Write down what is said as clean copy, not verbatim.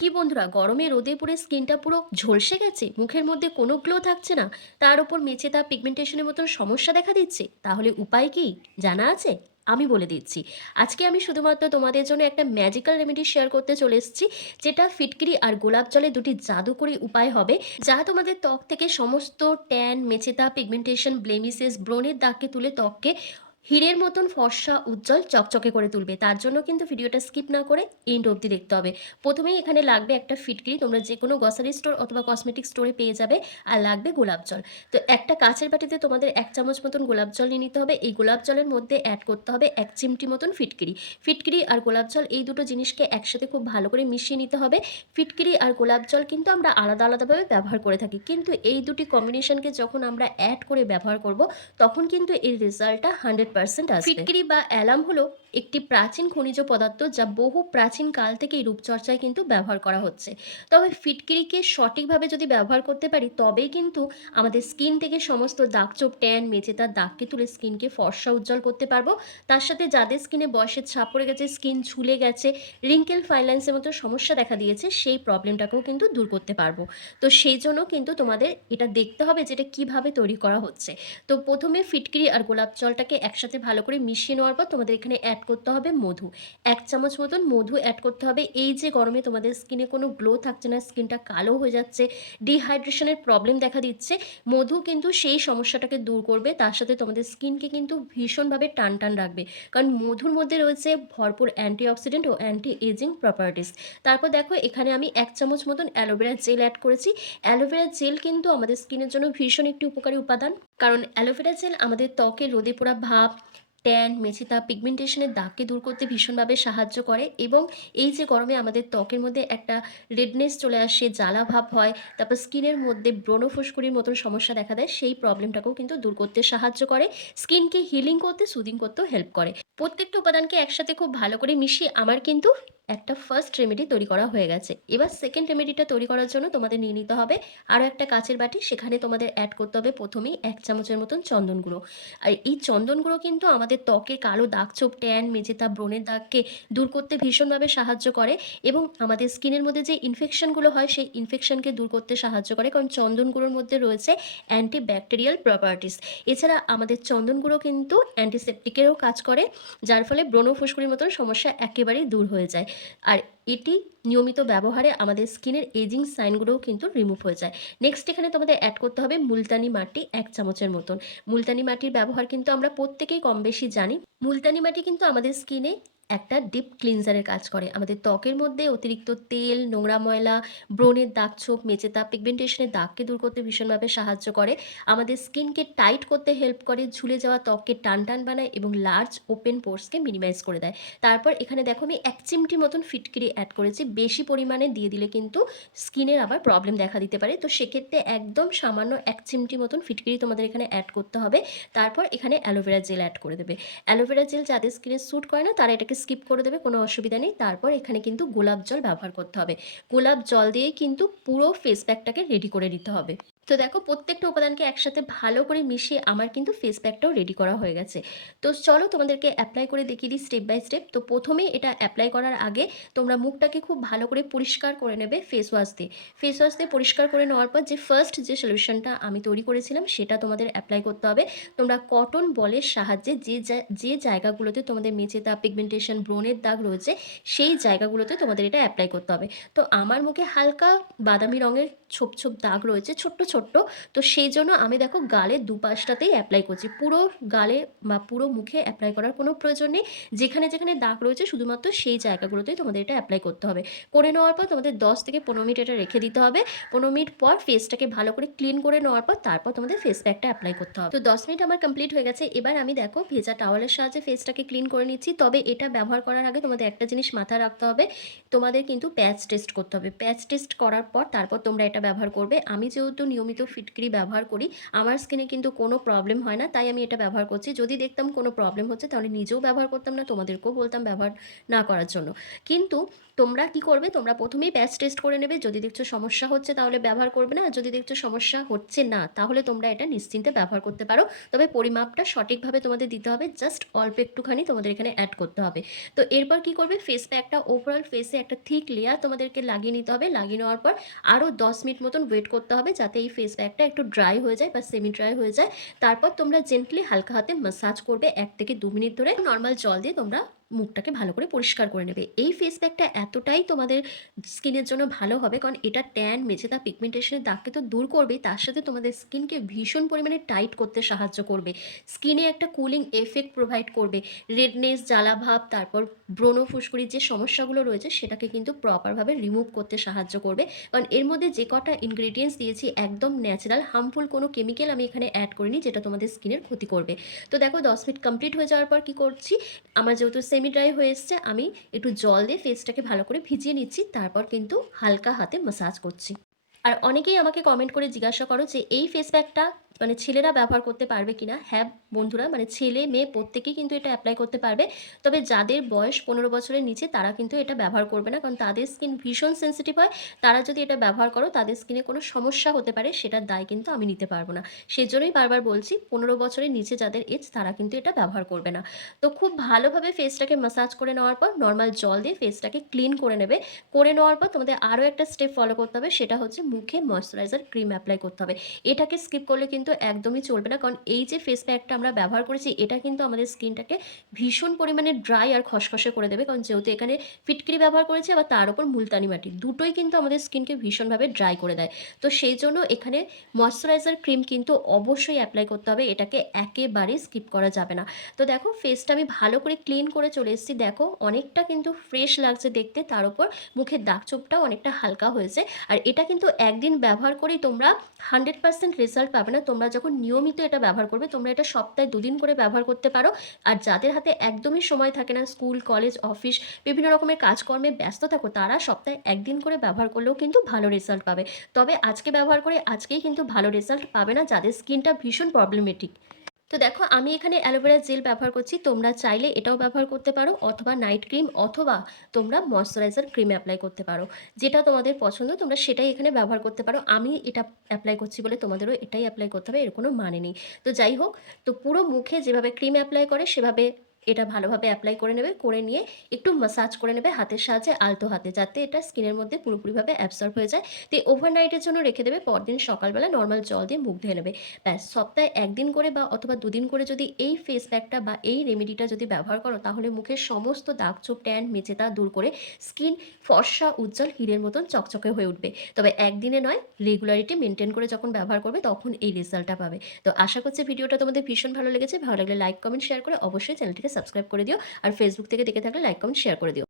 কি বন্ধুরা, গরমে রোদে পুরো স্কিনটা পুরো ঝলসে গেছে, মুখের মধ্যে কোনো গ্লো থাকছে না, তার উপর মেচেদা পিগমেন্টেশনের মতন সমস্যা দেখা দিচ্ছে, তাহলে উপায় কি জানা আছে? আমি বলে দিচ্ছি। আজকে আমি শুধুমাত্র তোমাদের জন্য একটা ম্যাজিক্যাল রেমেডি শেয়ার করতে চলে এসেছি, যেটা ফিটকিরি আর গোলাপ জলে দুটি জাদুকরি উপায় হবে, যা তোমাদের ত্বক থেকে সমস্ত ট্যান, মেচেদা, পিগমেন্টেশন, ব্লেমিসেস, ব্রণের দাগকে তুলে ত্বককে হীরের মতন ফর্সা, উজ্জ্বল, চকচকে করে তুলবে। তার জন্য কিন্তু ভিডিওটা স্কিপ না করে এন্ড অবধি দেখতে হবে। প্রথমেই এখানে লাগবে একটা ফিটকিরি, তোমরা যে কোনো গ্রসারি স্টোর অথবা কসমেটিক স্টোরে পেয়ে যাবে। আর লাগবে গোলাপ জল। তো একটা কাঁচের বাটিতে তোমাদের 1 চামচ মতন গোলাপ জল নিয়ে নিতে হবে। এই গোলাপ জলের মধ্যে অ্যাড করতে হবে 1 চিমটি মতন ফিটকিরি। ফিটকিরি আর গোলাপ জল এই দুটো জিনিসকে একসাথে খুব ভালো করে মিশিয়ে নিতে হবে। ফিটকিরি আর গোলাপ জল কিন্তু আমরা আলাদা আলাদাভাবে ব্যবহার করে থাকি, কিন্তু এই দুটি কম্বিনেশনকে যখন আমরা অ্যাড করে ব্যবহার করব, তখন কিন্তু এর রেজাল্টটা 100% আসবে। ফিটকিরি বা অ্যালাম হলো একটি প্রাচীন খনিজ পদার্থ, যা বহু প্রাচীন কাল থেকে এই রূপচর্চায় কিন্তু ব্যবহার করা হচ্ছে। তবে ফিটকিরিকে সঠিকভাবে যদি ব্যবহার করতে পারি, তবেই কিন্তু আমাদের স্কিন থেকে সমস্ত দাগছোপ, ট্যান, মেচেদার দাগকে তুলে স্কিনকে ফর্সা, উজ্জ্বল করতে পারবো। তার সাথে যাদের স্কিনে বয়সের ছাপ পড়ে গেছে, স্কিন ঝুলে গেছে, রিঙ্কেল, ফাইন লাইন্সের মতো সমস্যা দেখা দিয়েছে, সেই প্রবলেমটাকেও কিন্তু দূর করতে পারবো। তো সেই জন্য কিন্তু তোমাদের এটা দেখতে হবে যে এটা কীভাবে তৈরি করা হচ্ছে। তো প্রথমে ফিটকিরি আর গোলাপ জলটাকে একসাথে ভালো করে মিশিয়ে নেওয়ার পর তোমাদের এখানে অ্যাড করতে হবে মধু। 1 চামচ মতন মধু অ্যাড করতে হবে। এই যে গরমে তোমাদের স্কিনে কোনো গ্লো থাকছে না, স্কিনটা কালো হয়ে যাচ্ছে, ডিহাইড্রেশনের প্রবলেম দেখা দিচ্ছে, মধু কিন্তু সেই সমস্যাটাকে দূর করবে। তার সাথে তোমাদের স্কিনকে কিন্তু ভীষণভাবে টান টান রাখবে, কারণ মধুর মধ্যে রয়েছে ভরপুর অ্যান্টিঅক্সিডেন্ট ও অ্যান্টি এজিং প্রপার্টিস। তারপর দেখো, এখানে আমি 1 চামচ মতন অ্যালোভেরা জেল অ্যাড করেছি। অ্যালোভেরা জেল কিন্তু আমাদের স্কিনের জন্য ভীষণ একটি উপকারী উপাদান, কারণ অ্যালোভেরা জেল আমাদের ত্বকে রোদে পোড়া ভাব, ট্যান, মেচেদা, পিগমেন্টেশনের দাগকে দূর করতে ভীষণভাবে সাহায্য করে। এবং এই যে গরমে আমাদের ত্বকের মধ্যে একটা রেডনেস চলে আসে, জ্বালা ভাব হয়, তারপর স্কিনের মধ্যে ব্রণ ফুসকুড়ির মতন সমস্যা দেখা দেয়, সেই প্রবলেমটাকেও কিন্তু দূর করতে সাহায্য করে। স্কিনকে হিলিং করতে, সুদিং করতেও হেল্প করে। প্রত্যেকটা উপাদানকে একসাথে খুব ভালো করে মিশিয়ে আমার কিন্তু একটা ফার্স্ট রেমেডি তৈরি করা হয়ে গেছে। এবার সেকেন্ড রেমেডিটা তৈরি করার জন্য তোমাদের নিয়ে নিতে হবে আরও একটা কাচের বাটি। সেখানে তোমাদের অ্যাড করতে হবে প্রথমেই 1 চামচের মতন চন্দন গুঁড়ো। আর এই চন্দন গুঁড়ো কিন্তু আমাদের ত্বকের কালো দাগছোপ, ট্যান, মেচেদা, ব্রণের দাগকে দূর করতে ভীষণভাবে সাহায্য করে। এবং আমাদের স্কিনের মধ্যে যে ইনফেকশনগুলো হয়, সেই ইনফেকশনকে দূর করতে সাহায্য করে, কারণ চন্দন গুঁড়োর মধ্যে রয়েছে অ্যান্টিব্যাকটেরিয়াল প্রপার্টিস। এছাড়া আমাদের চন্দন গুঁড়ো কিন্তু অ্যান্টিসেপটিকেরও কাজ করে, যার ফলে ব্রণ ফুসকুড়ির মতন সমস্যা একেবারেই দূর হয়ে যায়। আর এটি নিয়মিত ব্যবহারে আমাদের স্কিনের এজিং সাইনগুলোও কিন্তু রিমুভ হয়ে যায়। নেক্সট এখানে তোমাদের অ্যাড করতে হবে মুলতানি মাটি 1 চামচের মতন। মুলতানি মাটির ব্যবহার কিন্তু আমরা প্রত্যেকেই কম বেশি জানি। মুলতানি মাটি কিন্তু আমাদের স্কিনে একটা ডিপ ক্লিনজারের কাজ করে। আমাদের ত্বকের মধ্যে অতিরিক্ত তেল, নোংরা ময়লা, ব্রণের দাগছোপ, মেচেদা, পিগমেন্টেশনের দাগকে দূর করতে ভীষণভাবে সাহায্য করে। আমাদের স্কিনকে টাইট করতে হেল্প করে, ঝুলে যাওয়া ত্বককে টান টান বানায় এবং লার্জ ওপেন পোরসকে মিনিমাইজ করে দেয়। তারপর এখানে দেখো, আমি 1 চিমটি মতন ফিটকিরি অ্যাড করেছি। বেশি পরিমাণে দিয়ে দিলে কিন্তু স্কিনের আবার প্রবলেম দেখা দিতে পারে। তো সেক্ষেত্রে একদম সামান্য 1 চিমটি মতন ফিটকিরি তোমাদের এখানে অ্যাড করতে হবে। তারপর এখানে অ্যালোভেরা জেল অ্যাড করে দেবে। অ্যালোভেরা জেল যাদের স্কিনে স্যুট করে না, তারা এটাকে স্কিপ করে দেবে, কোনো অসুবিধা নেই। তারপর এখানে কিন্তু গোলাপ জল ব্যবহার করতে হবে। গোলাপ জল দিয়েই কিন্তু পুরো ফেস প্যাকটাকে রেডি করে নিতে হবে। তো দেখো, প্রত্যেকটা উপাদানকে একসাথে ভালো করে মিশিয়ে আমার কিন্তু ফেস প্যাকটাও রেডি করা হয়ে গেছে। তো চলো তোমাদেরকে অ্যাপ্লাই করে দেখিয়ে দিই স্টেপ বাই স্টেপ। তো প্রথমেই এটা অ্যাপ্লাই করার আগে তোমরা মুখটাকে খুব ভালো করে পরিষ্কার করে নেবে ফেস ওয়াশ দিয়ে। ফেস ওয়াশ দিয়ে পরিষ্কার করে নেওয়ার পর যে ফার্স্ট যে সলিউশনটা আমি তৈরি করেছিলাম, সেটা তোমাদের অ্যাপ্লাই করতে হবে। তোমরা কটন বলের সাহায্যে যে জায়গাগুলোতে তোমাদের মেচেদা, পিগমেন্টেশন, ব্রণের দাগ রয়েছে, সেই জায়গাগুলোতে তোমাদের এটা অ্যাপ্লাই করতে হবে। তো আমার মুখে হালকা বাদামি রঙের ছোপ ছোপ দাগ রয়েছে, ছোট্ট ছোট্ট। তো সেই জন্য আমি দেখো গালের দুপাশটাতেই অ্যাপ্লাই করছি। পুরো গালে বা পুরো মুখে অ্যাপ্লাই করার কোনো প্রয়োজন নেই। যেখানে যেখানে দাগ রয়েছে শুধুমাত্র সেই জায়গাগুলোতেই তোমাদের এটা অ্যাপ্লাই করতে হবে। করে নেওয়ার পর তোমাদের 10 থেকে 15 মিনিট এটা রেখে দিতে হবে। 15 মিনিট পর ফেসটাকে ভালো করে ক্লিন করে নেওয়ার পর তারপর তোমাদের ফেস প্যাকটা অ্যাপ্লাই করতে হবে। তো 10 মিনিট আমার কমপ্লিট হয়ে গেছে। এবার আমি দেখো ভেজা টাওয়ালের সাহায্যে ফেসটাকে ক্লিন করে নিচ্ছি। তবে এটা ব্যবহার করার আগে তোমাদের একটা জিনিস মাথায় রাখতে হবে, তোমাদের কিন্তু প্যাচ টেস্ট করতে হবে। প্যাচ টেস্ট করার পর তারপর তোমরা এটা ব্যবহার করবে। আমি যেহেতু নিয়মিত নিয়মিত ফিটকিরি ব্যবহার করি। আমার স্কিনে কিন্তু কোনো প্রবলেম হয় না, তাই আমি এটা ব্যবহার করছি। যদি দেখতাম কোনো প্রবলেম হচ্ছে তাহলে নিজেও ব্যবহার করতাম না, তোমাদেরকেও বলতাম ব্যবহার না করার জন্য। কিন্তু তোমরা কি করবে, তোমরা প্রথমেই প্যাচ টেস্ট করে নেবে। যদি দেখছো সমস্যা হচ্ছে তাহলে ব্যবহার করবে না, আর যদি দেখছো সমস্যা হচ্ছে না তাহলে তোমরা এটা নিশ্চিন্তে ব্যবহার করতে পারো। তবে পরিমাপটা সঠিকভাবে তোমাদের দিতে হবে, জাস্ট অল্প একটুখানি তোমাদের এখানে অ্যাড করতে হবে। তো এরপর কি করবে, ফেস প্যাকটা ওভারঅল ফেসে একটা থিক লেয়ার তোমাদেরকে লাগিয়ে নিতে হবে। লাগিয়ে নেওয়ার পর আরও 10 মিনিট মতন ওয়েট করতে হবে যাতে এই ফেস প্যাকটা একটু ড্রাই হয়ে যায় বা সেমি ড্রাই হয়ে যায়। তারপর তোমরা জেন্টলি হালকা হাতে ম্যাসাজ করবে 1 থেকে 2 মিনিট ধরে। নর্মাল জল দিয়ে তোমরা মুখটাকে ভালো করে পরিষ্কার করে নেবে। এই ফেস প্যাকটা এতটাই তোমাদের স্কিনের জন্য ভালো হবে, কারণ এটা ট্যান, মেচেদা, পিগমেন্টেশনের দাগকে তো দূর করবেই, তার সাথে তোমাদের স্কিনকে ভীষণ পরিমাণে টাইট করতে সাহায্য করবে। স্কিনে একটা কুলিং এফেক্ট প্রোভাইড করবে। রেডনেস, জ্বালাভাব, তারপর ব্রণ, ফুসকুড়ির যে সমস্যাগুলো রয়েছে সেটাকে কিন্তু প্রপারভাবে রিমুভ করতে সাহায্য করবে। কারণ এর মধ্যে যে কটা ইনগ্রেডিয়েন্টস দিয়েছি একদম ন্যাচারাল, হার্মফুল কোনো কেমিক্যাল আমি এখানে অ্যাড করিনি যেটা তোমাদের স্কিনের ক্ষতি করবে। তো দেখো 10 মিনিট কমপ্লিট হয়ে যাওয়ার পর কি করছি, আমার যেহেতু সেমি ড্রাই হয়ে এসছে, আমি একটু জল দিয়ে ফেসটাকে ভালো করে ভিজিয়ে নিচ্ছি, তারপর কিন্তু হালকা হাতে ম্যাসাজ করছি। আর অনেকেই আমাকে কমেন্ট করে জিজ্ঞাসা করো যে এই ফেস প্যাকটা মানে ছেলেরা ব্যবহার করতে পারবে কিনা। হ্যাঁ বন্ধুরা, মানে ছেলে মেয়ে প্রত্যেকেই কিন্তু এটা অ্যাপ্লাই করতে পারবে। তবে যাদের বয়স 15 বছরের নিচে তারা কিন্তু এটা ব্যবহার করবে না, কারণ তাদের স্কিন ভীষণ সেন্সিটিভ হয়। তারা যদি এটা ব্যবহার করো তাদের স্কিনে কোনো সমস্যা হতে পারে, সেটার দায় কিন্তু আমি নিতে পারবো না। সেজন্যই বারবার বলছি 15 বছরের নিচে যাদের এজ তারা কিন্তু এটা ব্যবহার করবে না। তো খুব ভালোভাবে ফেসটাকে ম্যাসাজ করে নেওয়ার পর নর্মাল জল দিয়ে ফেসটাকে ক্লিন করে নেবে। করে নেওয়ার পর তোমাদের আরও একটা স্টেপ ফলো করতে হবে, সেটা হচ্ছে মুখে ময়শ্চারাইজার ক্রিম অ্যাপ্লাই করতে হবে। এটাকে স্কিপ করলে কিন্তু একদমই চলবে না, কারণ এই যে ফেস প্যাকটা আমরা ব্যবহার করেছি এটা কিন্তু আমাদের স্কিনটাকে ভীষণ পরিমাণে ড্রাই আর খসখসে করে দেবে। কারণ যেহেতু এখানে ফিটকিরি ব্যবহার করেছি, আবার তার উপর মুলতানি মাটি, দুটোই কিন্তু আমাদের স্কিনকে ভীষণভাবে ড্রাই করে দেয়। তো সেই জন্য এখানে ময়শ্চারাইজার ক্রিম কিন্তু অবশ্যই অ্যাপ্লাই করতে হবে, এটাকে একেবারেই স্কিপ করা যাবে না। তো দেখো ফেসটা আমি ভালো করে ক্লিন করে চলে এসেছি, দেখো অনেকটা কিন্তু ফ্রেশ লাগছে দেখতে, তার উপর মুখের দাগছোপটাও অনেকটা হালকা হয়েছে। আর এটা কিন্তু একদিন ব্যবহার করেই তোমরা 100% রেজাল্ট পাবে না। তোমরা যখন নিয়মিত এটা ব্যবহার করবে, তোমরা এটা সপ্তাহে 2 দিন করে ব্যবহার করতে পারো। আর যাদের হাতে একদমই সময় থাকে না, স্কুল, কলেজ, অফিস বিভিন্ন রকমের কাজকর্মে ব্যস্ত থাকো, তারা সপ্তাহে 1 দিন করে ব্যবহার করলেও কিন্তু ভালো রেজাল্ট পাবে। তবে আজকে ব্যবহার করে আজকেই কিন্তু ভালো রেজাল্ট পাবে না যাদের স্কিনটা ভীষণ প্রবলেমেটিক। তো দেখো আমি এখানে অ্যালোভেরা জেল ব্যবহার করছি, তোমরা চাইলে এটাও ব্যবহার করতে পারো, অথবা নাইট ক্রিম, অথবা তোমরা ময়শ্চারাইজার ক্রিম অ্যাপ্লাই করতে পারো। যেটা তোমাদের পছন্দ তোমরা সেটাই এখানে ব্যবহার করতে পারো। আমি এটা অ্যাপ্লাই করছি বলে তোমাদেরও এটাই অ্যাপ্লাই করতে হবে এর কোনো মানে নেই। তো যাই হোক, তো পুরো মুখে যেভাবে ক্রিম অ্যাপ্লাই করে সেভাবে এটা ভালোভাবে অ্যাপ্লাই করে নেবে, করে নিয়ে একটু ম্যাসাজ করে নেবে হাতের সাহায্যে, আলতো হাতে, যাতে এটা স্কিনের মধ্যে পুরোপুরিভাবে অ্যাবসর্ব হয়ে যায়। তো ওভারনাইটের জন্য রেখে দেবে, পরদিন সকালবেলা নর্মাল জল দিয়ে মুখ ধুয়ে নেবে। ব্যাস, সপ্তাহে 1 দিন করে বা অথবা 2 দিন করে যদি এই ফেস প্যাকটা বা এই রেমেডিটা যদি ব্যবহার করো, তাহলে মুখের সমস্ত দাগছোপ, ট্যান, মেচেদা দূর করে স্কিন ফর্সা, উজ্জ্বল, হীরের মতন চকচকে হয়ে উঠবে। তবে একদিনে নয়, রেগুলারিটি মেনটেন করে যখন ব্যবহার করবে তখন এই রেজাল্টটা পাবে। তো আশা করছি ভিডিওটা তোমাদের ভীষণ ভালো লেগেছে। ভালো লাগলে লাইক, কমেন্ট, শেয়ার করে অবশ্যই চ্যানেলটিকে সাবস্ক্রাইব করে দিও। আর ফেসবুক থেকে দেখে থাকলে লাইক, কমেন্ট, শেয়ার করে দিও।